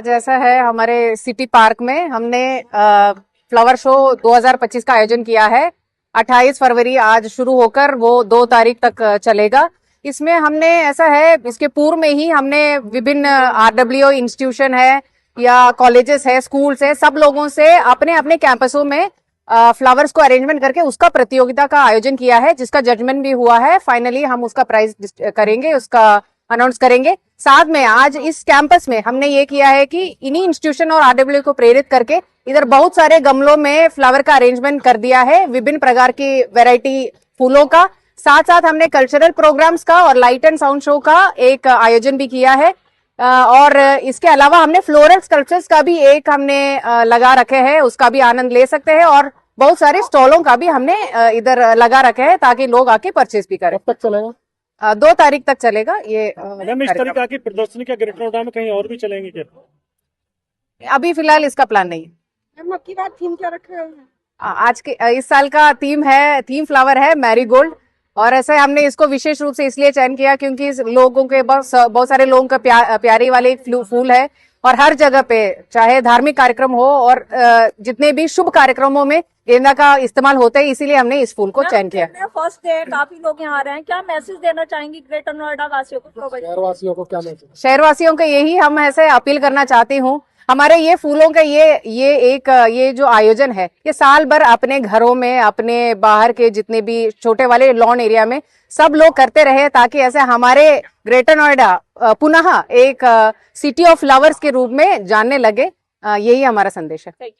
आज ऐसा है, हमारे सिटी पार्क में हमने फ्लावर शो 2025 का आयोजन किया है। 28 फरवरी आज शुरू होकर वो 2 तारीख तक चलेगा। इसमें हमने ऐसा है, इसके पूर्व में ही हमने विभिन्न आरडब्ल्यू इंस्टीट्यूशन है या कॉलेजेस है, स्कूल्स है, सब लोगों से अपने अपने कैंपसों में फ्लावर्स को अरेंजमेंट करके उसका प्रतियोगिता का आयोजन किया है, जिसका जजमेंट भी हुआ है। फाइनली हम उसका प्राइज करेंगे, उसका अनाउंस करेंगे। साथ में आज इस कैंपस में हमने ये किया है कि इन्हीं इंस्टीट्यूशन और आरडब्ल्यू को प्रेरित करके इधर बहुत सारे गमलों में फ्लावर का अरेंजमेंट कर दिया है, विभिन्न प्रकार की वैरायटी फूलों का। साथ साथ हमने कल्चरल प्रोग्राम्स का और लाइट एंड साउंड शो का एक आयोजन भी किया है। और इसके अलावा हमने फ्लोरल स्कल्पचर्स का भी एक हमने लगा रखे हैं, उसका भी आनंद ले सकते हैं। और बहुत सारे स्टॉलों का भी हमने इधर लगा रखे हैं ताकि लोग आके परचेज भी करें। कब तक चलेगा? 2 तारीख तक चलेगा ये मैम, इस तरीके की प्रदर्शनी क्या ग्रेटर नोएडा में कहीं और भी चलेंगे क्या? अभी फिलहाल इसका प्लान नहीं है। मैम, अब की बार थीम क्या रखे हुए हैं? आज के इस साल का थीम फ्लावर है मैरीगोल्ड। और ऐसे हमने इसको विशेष रूप से इसलिए चयन किया क्योंकि लोगों के बहुत सारे लोगों का प्यारी वाले फूल है। और हर जगह पे चाहे धार्मिक कार्यक्रम हो और जितने भी शुभ कार्यक्रमों में गेंदा का इस्तेमाल होता है, इसीलिए हमने इस फूल को चयन किया। फर्स्ट डे काफी लोग यहाँ आ रहे हैं, क्या मैसेज देना चाहेंगी ग्रेटर नोएडा वासियों को? शहरवासियों को क्या मैसेज? शहरवासियों को यही हम ऐसे अपील करना चाहती हूँ, हमारे ये फूलों का ये जो आयोजन है, ये साल भर अपने घरों में, अपने बाहर के जितने भी छोटे वाले लॉन एरिया में सब लोग करते रहे, ताकि ऐसे हमारे ग्रेटर नोएडा पुनः एक सिटी ऑफ फ्लावर्स के रूप में जानने लगे। यही हमारा संदेश है।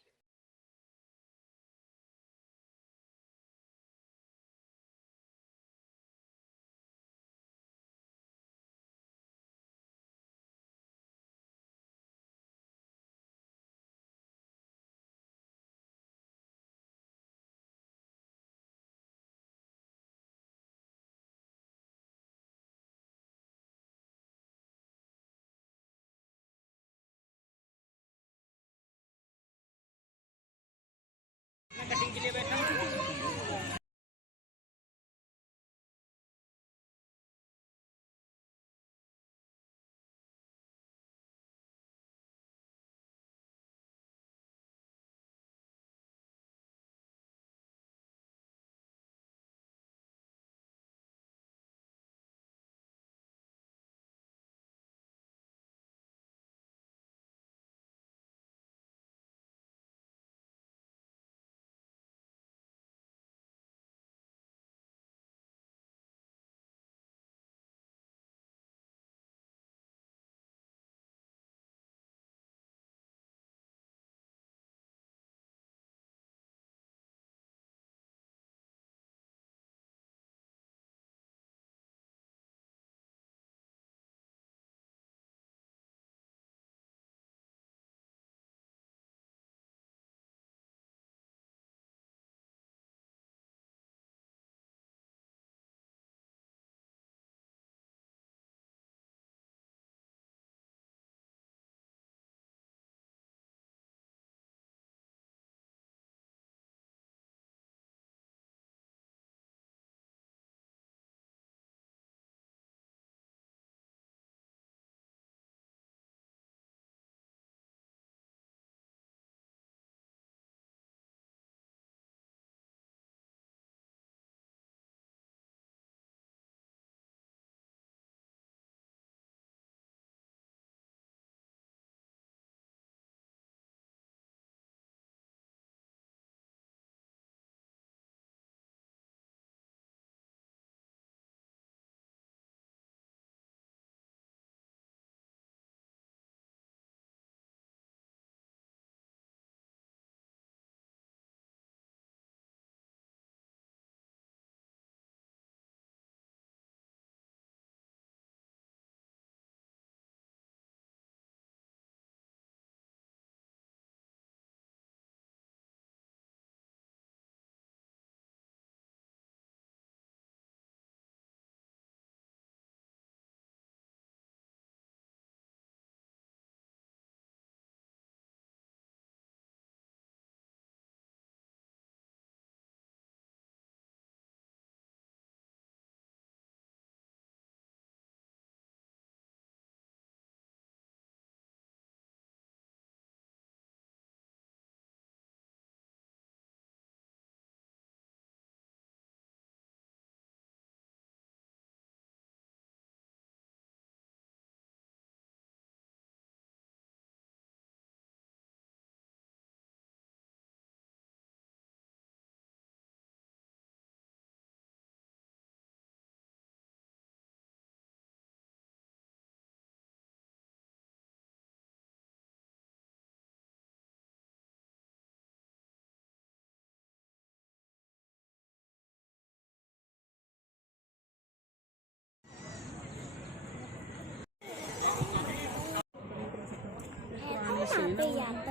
यहाँ पे या तो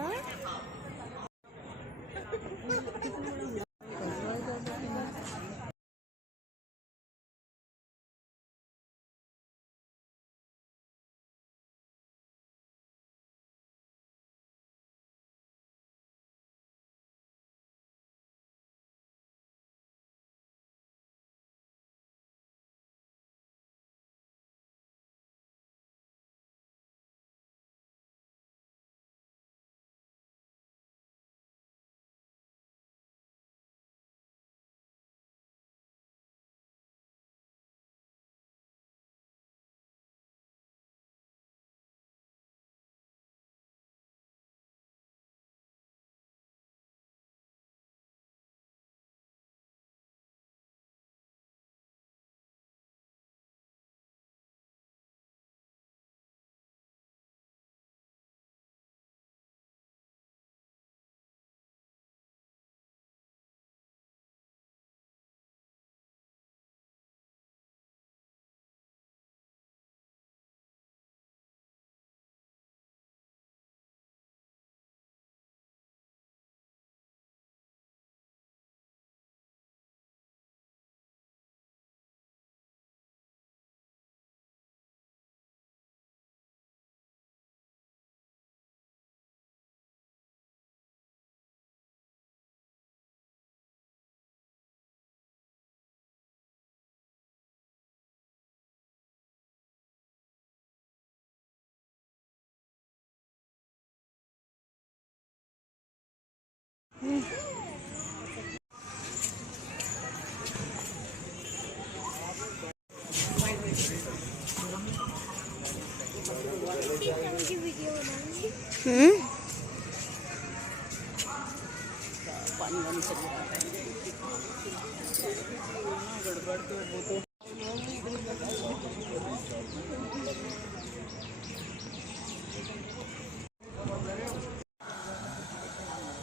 वीडियो बनाऊंगी।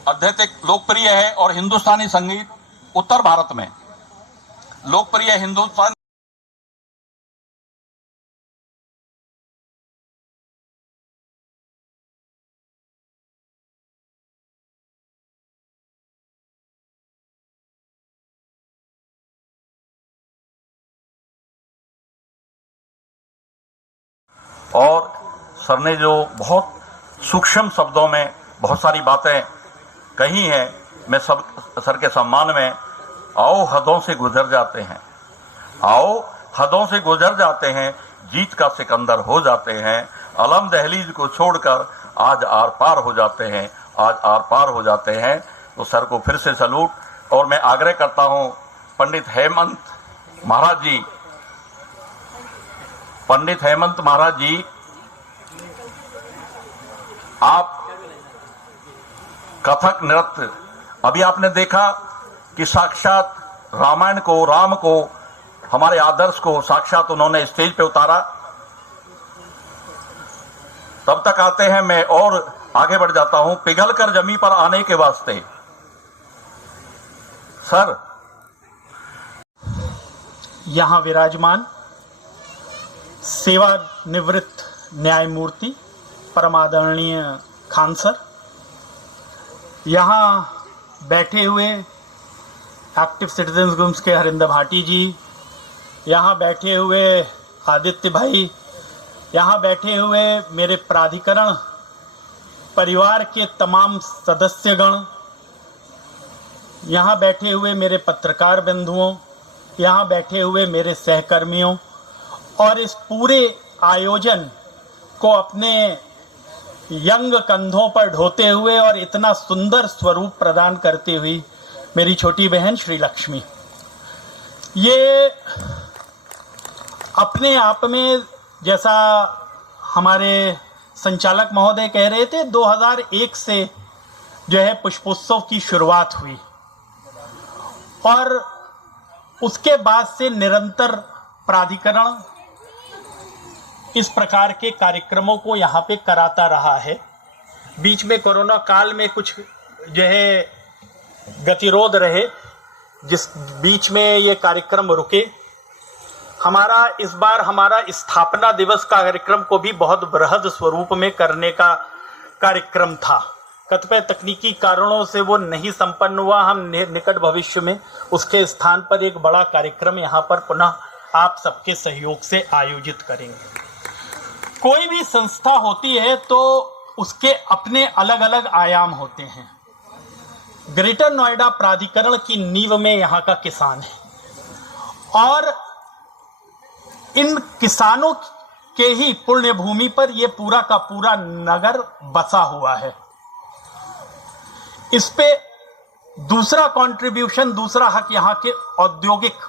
अत्यधिक लोकप्रिय है और हिंदुस्तानी संगीत उत्तर भारत में लोकप्रिय हिंदुस्तानी और सर ने जो बहुत सूक्ष्म शब्दों में बहुत सारी बातें कही हैं, मैं सब सर के सम्मान में आओ हदों से गुजर जाते हैं, आओ हदों से गुजर जाते हैं, जीत का सिकंदर हो जाते हैं, अलम दहलीज को छोड़कर आज आर पार हो जाते हैं, आज आर पार हो जाते हैं। तो सर को फिर से सलूट। और मैं आग्रह करता हूं पंडित हेमंत महाराज जी, पंडित हेमंत महाराज जी, आप कथक नृत्य, अभी आपने देखा कि साक्षात रामायण को, राम को, हमारे आदर्श को साक्षात उन्होंने स्टेज पे उतारा। तब तक आते हैं, मैं और आगे बढ़ जाता हूं पिघल कर जमी पर आने के वास्ते। सर यहां विराजमान सेवानिवृत्त न्यायमूर्ति परम आदरणीय खान सर, यहाँ बैठे हुए एक्टिव सिटीजन्स ग्रुप्स के हरिंदर भाटी जी, यहाँ बैठे हुए आदित्य भाई, यहाँ बैठे हुए मेरे प्राधिकरण परिवार के तमाम सदस्यगण, यहाँ बैठे हुए मेरे पत्रकार बंधुओं, यहाँ बैठे हुए मेरे सहकर्मियों, और इस पूरे आयोजन को अपने यंग कंधों पर ढोते हुए और इतना सुंदर स्वरूप प्रदान करते हुई मेरी छोटी बहन श्री लक्ष्मी, ये अपने आप में, जैसा हमारे संचालक महोदय कह रहे थे, 2001 से जो है पुष्पोत्सव की शुरुआत हुई और उसके बाद से निरंतर प्राधिकरण इस प्रकार के कार्यक्रमों को यहाँ पे कराता रहा है। बीच में कोरोना काल में कुछ जो है गतिरोध रहे, जिस बीच में ये कार्यक्रम रुके। हमारा इस बार हमारा स्थापना दिवस का कार्यक्रम को भी बहुत बृहद स्वरूप में करने का कार्यक्रम था। कतिपय तकनीकी कारणों से वो नहीं संपन्न हुआ। हम निकट भविष्य में उसके स्थान पर एक बड़ा कार्यक्रम यहाँ पर पुनः आप सबके सहयोग से आयोजित करेंगे। कोई भी संस्था होती है तो उसके अपने अलग अलग आयाम होते हैं। ग्रेटर नोएडा प्राधिकरण की नींव में यहाँ का किसान है और इन किसानों के ही पुण्य भूमि पर यह पूरा का पूरा नगर बसा हुआ है। इस पे दूसरा कंट्रीब्यूशन, दूसरा हक यहाँ के औद्योगिक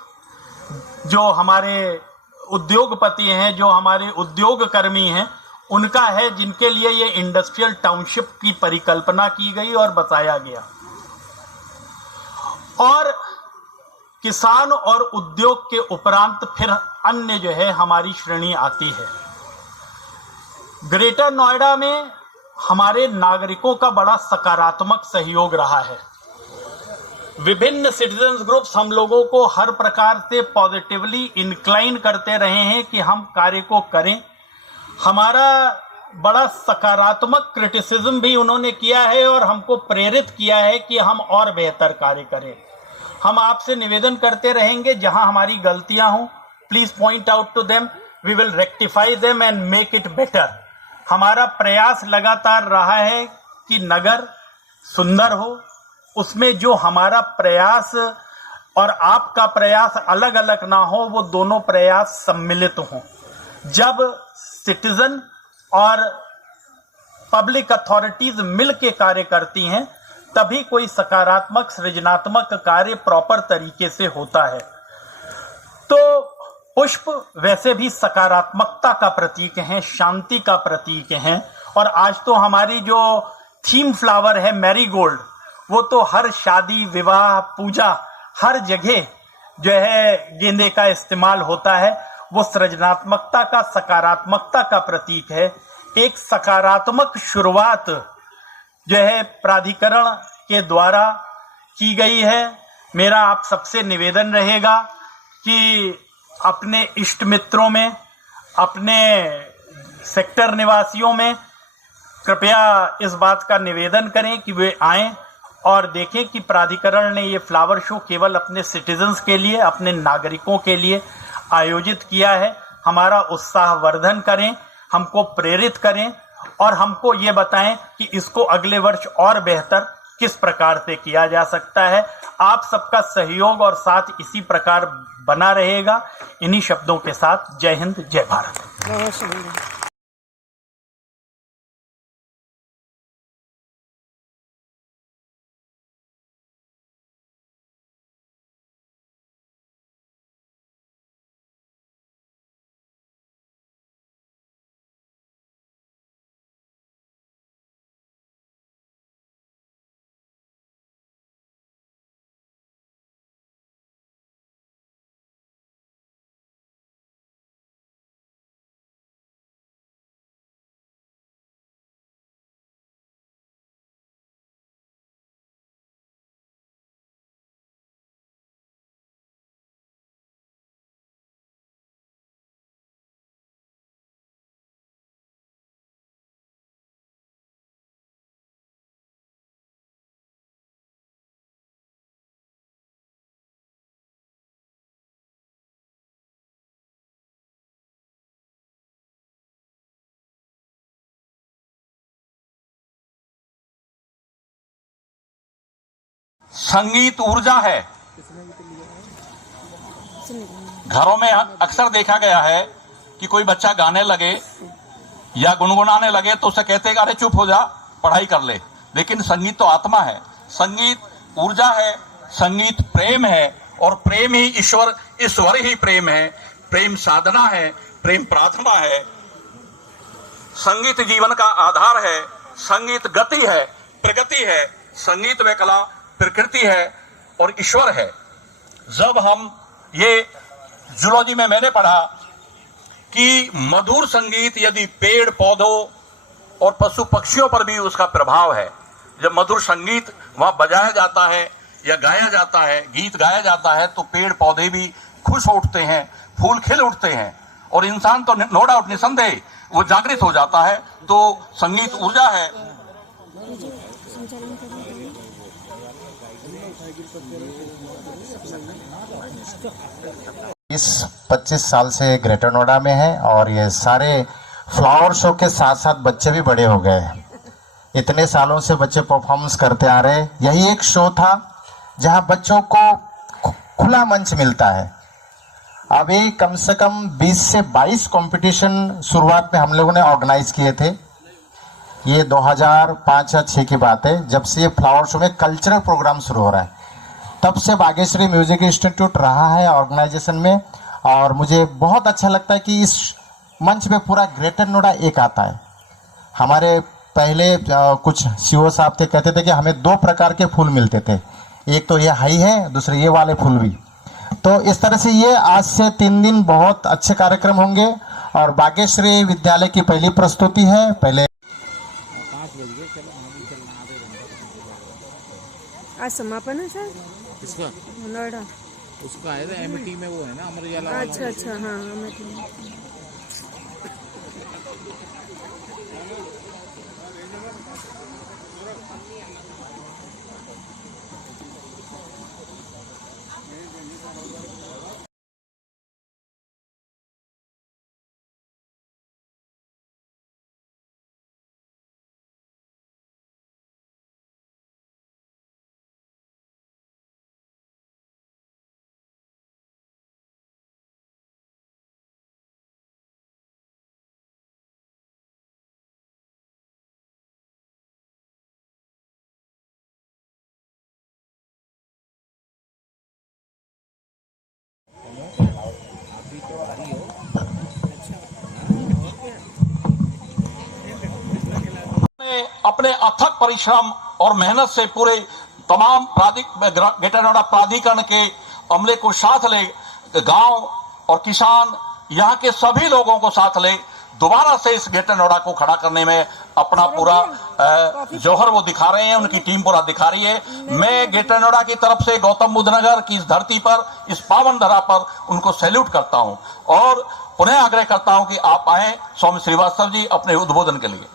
जो हमारे उद्योगपति हैं, जो हमारे उद्योग कर्मी हैं, उनका है, जिनके लिए ये इंडस्ट्रियल टाउनशिप की परिकल्पना की गई और बताया गया। और किसान और उद्योग के उपरांत फिर अन्य जो है हमारी श्रेणी आती है। ग्रेटर नोएडा में हमारे नागरिकों का बड़ा सकारात्मक सहयोग रहा है। विभिन्न सिटीजन्स ग्रुप्स हम लोगों को हर प्रकार से पॉजिटिवली इंक्लाइन करते रहे हैं कि हम कार्य को करें। हमारा बड़ा सकारात्मक क्रिटिसिज्म भी उन्होंने किया है और हमको प्रेरित किया है कि हम और बेहतर कार्य करें। हम आपसे निवेदन करते रहेंगे, जहां हमारी गलतियां हों, please point out to them, we will rectify them and make it better. हमारा प्रयास लगातार रहा है कि नगर सुंदर हो। उसमें जो हमारा प्रयास और आपका प्रयास अलग अलग ना हो, वो दोनों प्रयास सम्मिलित हों। जब सिटीजन और पब्लिक अथॉरिटीज मिल के कार्य करती हैं, तभी कोई सकारात्मक सृजनात्मक कार्य प्रॉपर तरीके से होता है। तो पुष्प वैसे भी सकारात्मकता का प्रतीक हैं, शांति का प्रतीक हैं। और आज तो हमारी जो थीम फ्लावर है मैरीगोल्ड, वो तो हर शादी विवाह पूजा हर जगह जो है गेंदे का इस्तेमाल होता है। वो सृजनात्मकता का, सकारात्मकता का प्रतीक है। एक सकारात्मक शुरुआत जो है प्राधिकरण के द्वारा की गई है। मेरा आप सबसे निवेदन रहेगा कि अपने इष्ट मित्रों में, अपने सेक्टर निवासियों में कृपया इस बात का निवेदन करें कि वे आएं और देखें कि प्राधिकरण ने ये फ्लावर शो केवल अपने सिटीजन्स के लिए, अपने नागरिकों के लिए आयोजित किया है। हमारा उत्साह वर्धन करें, हमको प्रेरित करें और हमको ये बताएं कि इसको अगले वर्ष और बेहतर किस प्रकार से किया जा सकता है। आप सबका सहयोग और साथ इसी प्रकार बना रहेगा। इन्हीं शब्दों के साथ जय हिंद, जय भारत। बहुत सुंदर। संगीत ऊर्जा है। घरों में अक्सर देखा गया है कि कोई बच्चा गाने लगे या गुनगुनाने लगे तो उसे कहते हैं अरे चुप हो जा, पढ़ाई कर ले। लेकिन संगीत तो आत्मा है, संगीत ऊर्जा है, संगीत प्रेम है और प्रेम ही ईश्वर, ईश्वर ही प्रेम है। प्रेम साधना है, प्रेम प्रार्थना है। संगीत जीवन का आधार है, संगीत गति है, प्रगति है। संगीत में कला प्रकृति है और ईश्वर है। जब हम ये जूलॉजी में मैंने पढ़ा कि मधुर संगीत यदि पेड़ पौधों और पशु पक्षियों पर भी उसका प्रभाव है। जब मधुर संगीत वहां बजाया जाता है या गाया जाता है, गीत गाया जाता है, तो पेड़ पौधे भी खुश उठते हैं, फूल खिल उठते हैं और इंसान तो नो डाउट निसंदेह वो जागृत हो जाता है। तो संगीत ऊर्जा है मुझे संचालन करना चाहिए। 20-25 साल से ग्रेटर नोएडा में है और ये सारे फ्लावर शो के साथ साथ बच्चे भी बड़े हो गए हैं। इतने सालों से बच्चे परफॉर्मेंस करते आ रहे। यही एक शो था जहां बच्चों को खुला मंच मिलता है। अभी कम से कम 20 से 22 कंपटीशन शुरुआत में हम लोगों ने ऑर्गेनाइज किए थे। ये 2005 या 6 की बात है, जब से ये फ्लावर शो में कल्चरल प्रोग्राम शुरू हो रहा है। तब से भाग्यश्री म्यूजिक इंस्टीट्यूट रहा है ऑर्गेनाइजेशन में, और मुझे बहुत अच्छा लगता है कि इस मंच पे पूरा ग्रेटर नोएडा एक आता है। हमारे पहले कुछ सीओ साहब थे, कहते थे कि हमें 2 प्रकार के फूल मिलते थे, एक तो ये हाई है, दूसरे ये वाले फूल भी। तो इस तरह से ये आज से 3 दिन बहुत अच्छे कार्यक्रम होंगे और भाग्यश्री विद्यालय की पहली प्रस्तुति है। पहले आज समापन है सर इसका नोएडा। उसका है ना एमटी में, वो है ना अमर उजाला वाला। अच्छा अच्छा, हाँ एमटी में। अपने अथक परिश्रम और मेहनत से पूरे तमाम ग्रेटर नोएडा प्राधिकरण के अमले को साथ ले, गांव और किसान यहाँ के सभी लोगों को साथ ले दोबारा से इस ग्रेटर नोएडा को खड़ा करने में अपना पूरा जौहर वो दिखा रहे हैं, उनकी टीम पूरा दिखा रही है। मैं ग्रेटर नोएडा की तरफ से गौतम बुद्ध नगर की इस धरती पर, इस पावन धरा पर उनको सैल्यूट करता हूं और पुनः आग्रह करता हूं कि आप आए स्वामी श्रीवास्तव जी अपने उद्बोधन के लिए।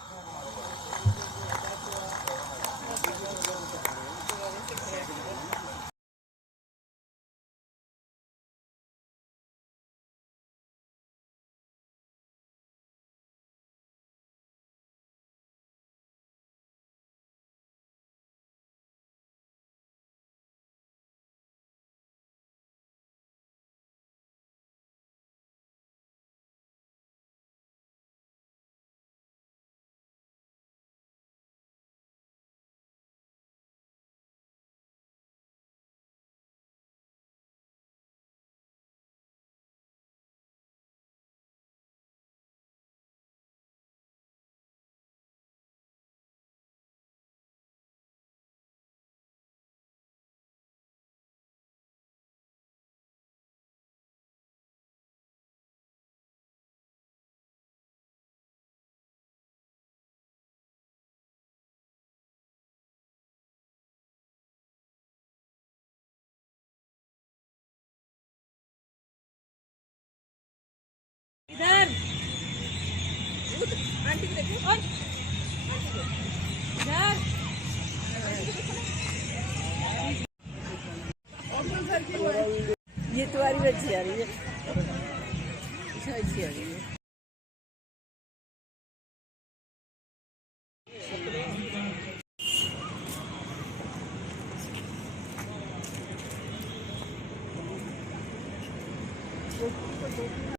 इधर आंटी को देखो और इधर ये तुम्हारी बच्ची आ रही है, अच्छी आ रही है। तो